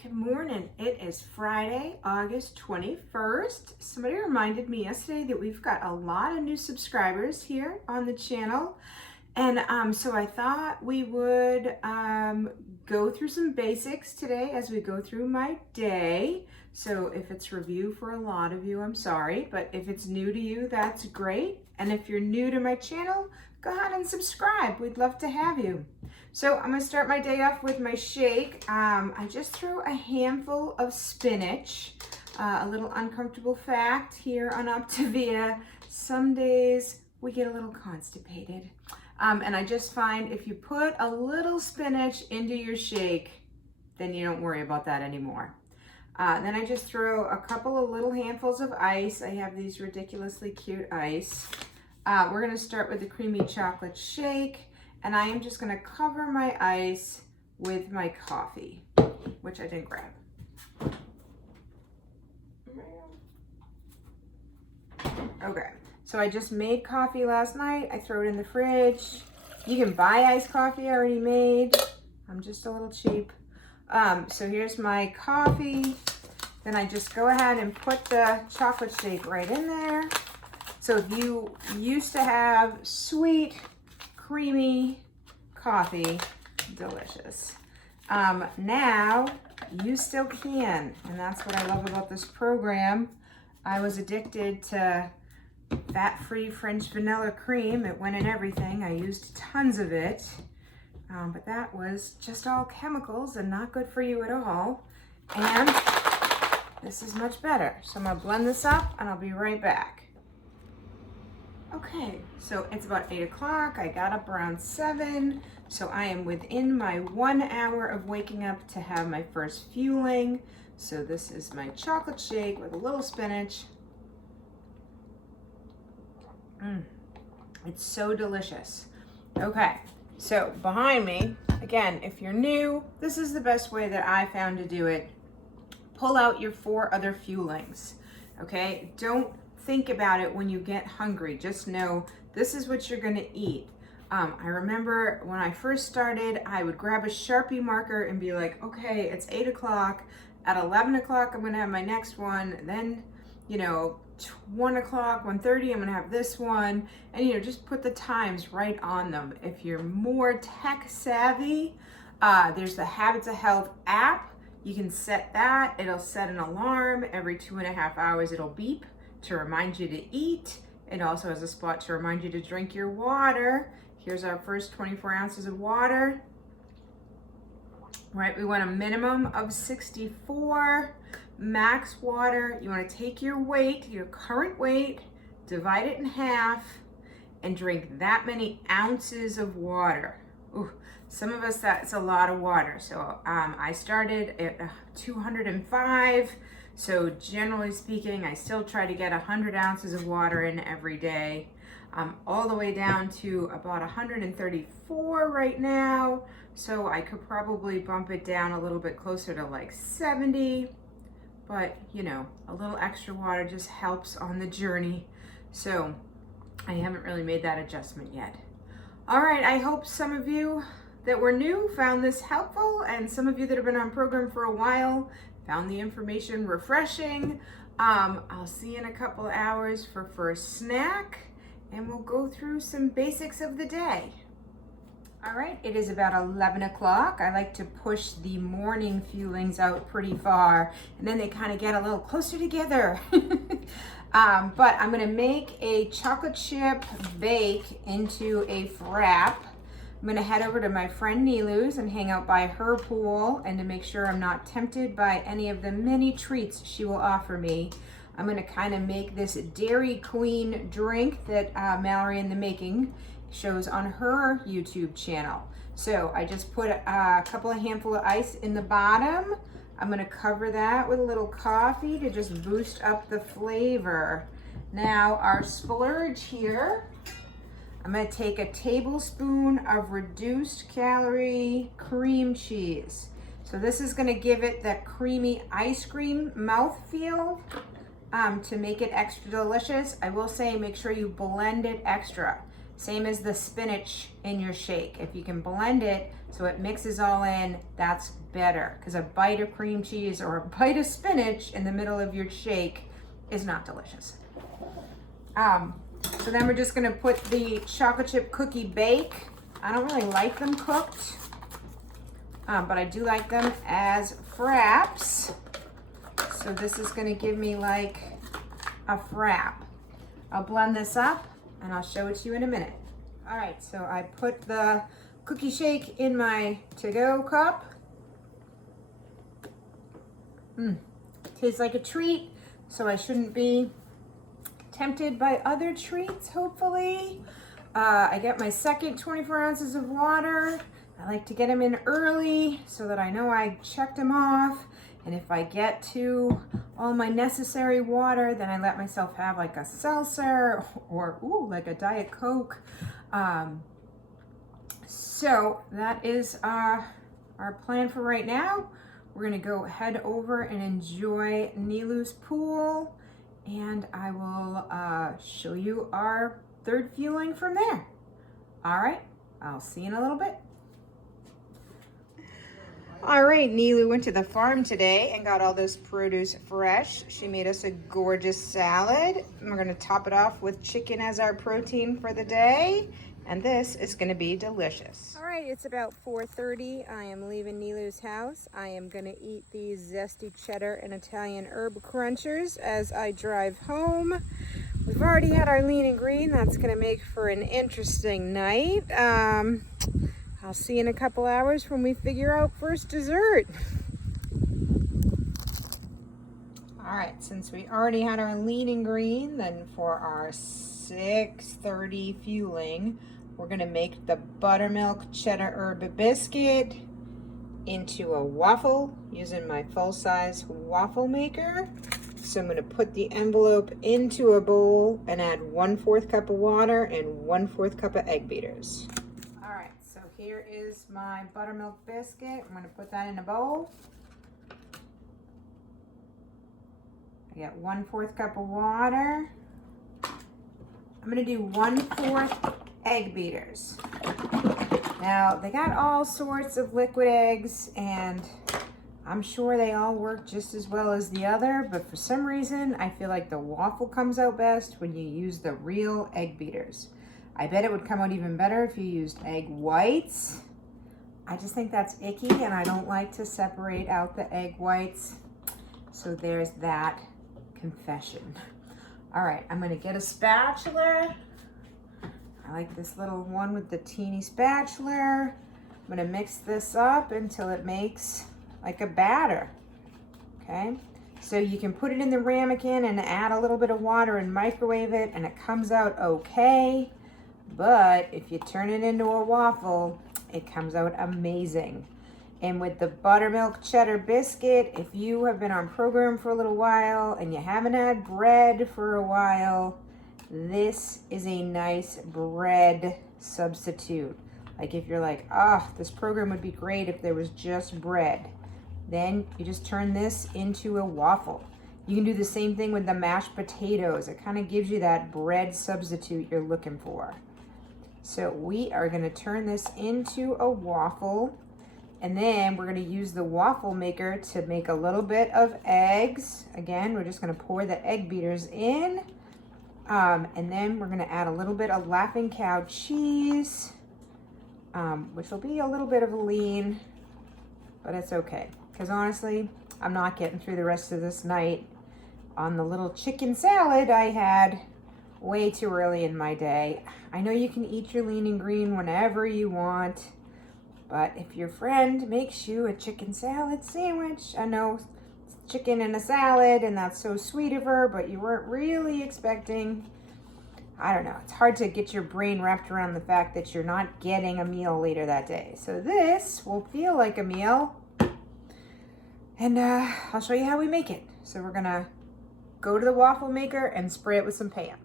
Good morning. It is Friday, August 21st. Somebody reminded me yesterday that we've got a lot of new subscribers here on the channel. And so I thought we would go through some basics today as we go through my day. So if it's review for a lot of you, I'm sorry, but if it's new to you, that's great. And if you're new to my channel, go ahead and subscribe. We'd love to have you. So I'm gonna start my day off with my shake. I just threw a handful of spinach. A little uncomfortable fact here on Optavia, some days we get a little constipated. And I just find if you put a little spinach into your shake, then you don't worry about that anymore. Then I just throw a couple of little handfuls of ice. I have these ridiculously cute ice. We're gonna start with the creamy chocolate shake, and I am just gonna cover my ice with my coffee, which I didn't grab. Okay, so I just made coffee last night. I throw it in the fridge. You can buy iced coffee already made. I'm just a little cheap. So here's my coffee. Then I just go ahead and put the chocolate shake right in there. So if you used to have sweet, creamy coffee, delicious. Now you still can, and that's what I love about this program. I was addicted to fat-free French vanilla cream. It went in everything. I used tons of it, but that was just all chemicals and not good for you at all. And this is much better. So I'm gonna blend this up and I'll be right back. Okay, so it's about 8 o'clock. I got up around 7, so I am within my 1 hour of waking up to have my first fueling. So this is my chocolate shake with a little spinach. It's so delicious. Okay, so behind me, again, if you're new, this is the best way that I found to do it. Pull out your 4 other fuelings, okay? Don't think about it when you get hungry. Just know this is what you're gonna eat. I remember when I first started, I would grab a Sharpie marker and be like, okay, it's 8 o'clock. At 11 o'clock, I'm gonna have my next one. Then, 1 o'clock, 1:30, I'm gonna have this one. And, just put the times right on them. If you're more tech savvy, there's the Habits of Health app. You can set that. It'll set an alarm. Every 2.5 hours, it'll beep to remind you to eat. It also has a spot to remind you to drink your water. Here's our first 24 ounces of water. Right, we want a minimum of 64 max water. You want to take your weight, your current weight, divide it in half, and drink that many ounces of water. Ooh, some of us, that's a lot of water. So I started at 205. So generally speaking, I still try to get 100 ounces of water in every day. All the way down to about 134 right now. So I could probably bump it down a little bit closer to like 70. But a little extra water just helps on the journey. So I haven't really made that adjustment yet. All right, I hope some of you that were new found this helpful, and some of you that have been on program for a while found the information refreshing. I'll see you in a couple of hours for first snack, and we'll go through some basics of the day. All right, it is about 11 o'clock. I like to push the morning fuelings out pretty far, and then they kind of get a little closer together. But I'm gonna make a chocolate chip bake into a frap. I'm gonna head over to my friend Nilu's and hang out by her pool, and to make sure I'm not tempted by any of the many treats she will offer me, I'm gonna kind of make this Dairy Queen drink that Mallory in the Making shows on her YouTube channel. So I just put a couple of handful of ice in the bottom. I'm gonna cover that with a little coffee to just boost up the flavor. Now our splurge here, I'm gonna take a tablespoon of reduced calorie cream cheese. So this is gonna give it that creamy ice cream mouthfeel to make it extra delicious. I will say make sure you blend it extra. Same as the spinach in your shake. If you can blend it so it mixes all in, that's better, because a bite of cream cheese or a bite of spinach in the middle of your shake is not delicious. So then we're just gonna put the chocolate chip cookie bake. I don't really like them cooked, but I do like them as fraps. So this is gonna give me like a frap. I'll blend this up and I'll show it to you in a minute. All right, so I put the cookie shake in my to-go cup. Tastes like a treat, so I shouldn't be tempted by other treats, hopefully. I get my second 24 ounces of water. I like to get them in early so that I know I checked them off. And if I get to all my necessary water, then I let myself have like a seltzer or like a Diet Coke. So that is our plan for right now. We're gonna go head over and enjoy Nilu's pool, and I will show you our third fueling from there. All right, I'll see you in a little bit. All right, Nilu went to the farm today and got all this produce fresh. She made us a gorgeous salad. And we're gonna top it off with chicken as our protein for the day. And this is gonna be delicious. All right, it's about 4:30. I am leaving Nilu's house. I am gonna eat these zesty cheddar and Italian herb crunchers as I drive home. We've already had our lean and green. That's gonna make for an interesting night. I'll see you in a couple hours when we figure out first dessert. All right, since we already had our lean and green, then for our 6:30 fueling, we're gonna make the buttermilk cheddar herb biscuit into a waffle using my full-size waffle maker. So I'm gonna put the envelope into a bowl and add 1/4 cup of water and 1/4 cup of egg beaters. So here is my buttermilk biscuit. I'm gonna put that in a bowl. I got 1/4 cup of water. I'm gonna do 1/4 egg beaters. Now they got all sorts of liquid eggs and I'm sure they all work just as well as the other, but for some reason I feel like the waffle comes out best when you use the real egg beaters. I bet it would come out even better if you used egg whites. I just think that's icky and I don't like to separate out the egg whites. So there's that confession. All right, I'm gonna get a spatula. I like this little one with the teeny spatula. I'm gonna mix this up until it makes like a batter, okay? So you can put it in the ramekin and add a little bit of water and microwave it and it comes out okay. But if you turn it into a waffle, it comes out amazing. And with the buttermilk cheddar biscuit, if you have been on program for a little while and you haven't had bread for a while, this is a nice bread substitute. Like if you're like, this program would be great if there was just bread, then you just turn this into a waffle. You can do the same thing with the mashed potatoes. It kind of gives you that bread substitute you're looking for. So we are gonna turn this into a waffle, and then we're gonna use the waffle maker to make a little bit of eggs. Again, we're just gonna pour the egg beaters in, and then we're gonna add a little bit of Laughing Cow cheese, which will be a little bit of a lean, but it's okay. Because honestly, I'm not getting through the rest of this night on the little chicken salad I had way too early in my day. I know you can eat your lean and green whenever you want, but if your friend makes you a chicken salad sandwich, I know it's chicken and a salad and that's so sweet of her, but you weren't really expecting, I don't know, it's hard to get your brain wrapped around the fact that you're not getting a meal later that day. So this will feel like a meal, and I'll show you how we make it. So we're gonna go to the waffle maker and spray it with some Pam.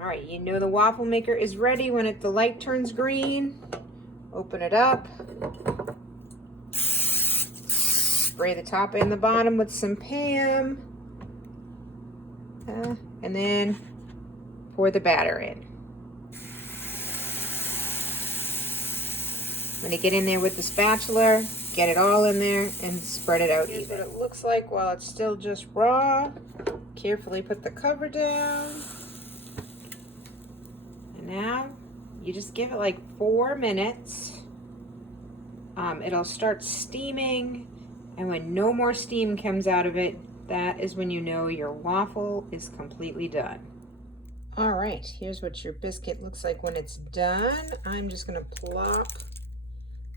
All right, you know the waffle maker is ready when the light turns green. Open it up. Spray the top and the bottom with some Pam. And then pour the batter in. I'm gonna get in there with the spatula, get it all in there, and spread it out. Here's what it looks like while it's still just raw. Carefully put the cover down. And now you just give it like 4 minutes. It'll start steaming, and when no more steam comes out of it, that is when you know your waffle is completely done. All right, here's what your biscuit looks like when it's done. I'm just gonna plop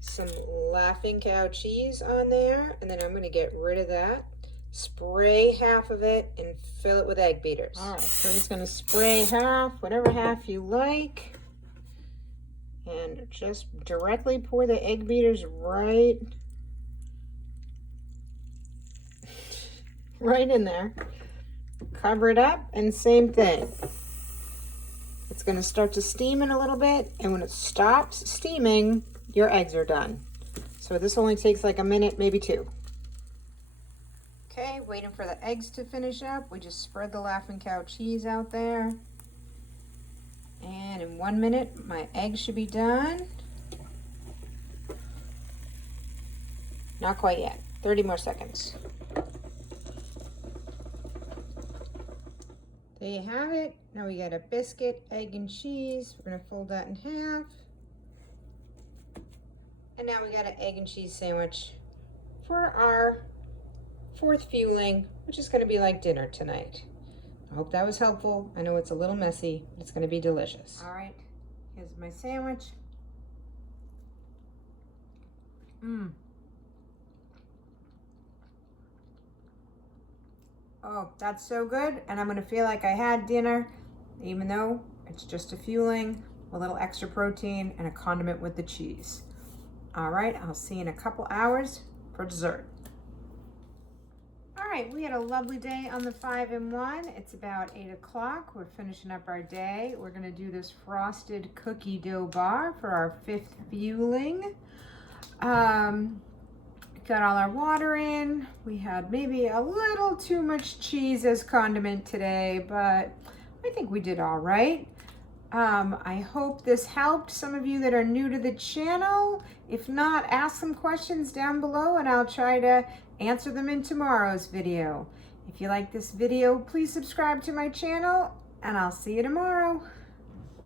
some Laughing Cow cheese on there, and then I'm gonna get rid of that. Spray half of it and fill it with egg beaters. All right, so I'm just gonna spray half, whatever half you like, and just directly pour the egg beaters right in there. Cover it up, and same thing. It's gonna start to steam in a little bit, and when it stops steaming, your eggs are done. So this only takes like a minute, maybe 2. Okay, waiting for the eggs to finish up. We just spread the Laughing Cow cheese out there. And in 1 minute, my eggs should be done. Not quite yet, 30 more seconds. There you have it. Now we got a biscuit, egg, and cheese. We're gonna fold that in half. And now we got an egg and cheese sandwich for our 4th fueling, which is gonna be like dinner tonight. I hope that was helpful. I know it's a little messy, but it's gonna be delicious. All right, here's my sandwich. Oh, that's so good. And I'm gonna feel like I had dinner, even though it's just a fueling, a little extra protein, and a condiment with the cheese. All right, I'll see you in a couple hours for dessert. All right, we had a lovely day on the 5-in-1. It's about 8 o'clock. We're finishing up our day. We're gonna do this frosted cookie dough bar for our 5th fueling. Got all our water in. We had maybe a little too much cheese as condiment today, but I think we did all right. I hope this helped some of you that are new to the channel. If not, ask some questions down below and I'll try to answer them in tomorrow's video. If you like this video, please subscribe to my channel and I'll see you tomorrow.